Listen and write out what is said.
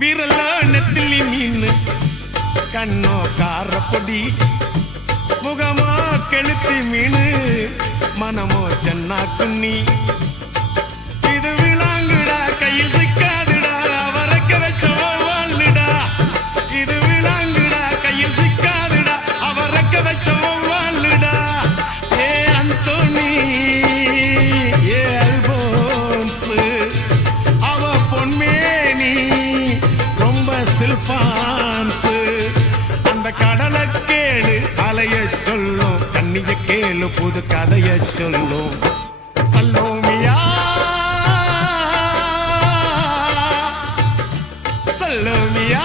விரலோ நெத்திலி மீன் கண்ணோ காரப்பொடி முகமோ கெளுத்தி மீன் மனமோ சென்னா குன்னி இது விளாங்குடா கையில் சிக்காதுடா அவரக்க வச்ச வாழ்டா இது விளாங்குடா கையில் சிக்காதுடா அவரக்க வச்ச வாழ்டா ஏ அந்தோனி ஏ அல்போன்ஸ் அவ பொன்மேனி ரொம்ப சில்பான்ஸ் அந்த கடலை கேளு அலைய சொல்லும் கண்ணிய கேளு புது கதைய சொல்லும் சல்லோமியா சல்லோமியா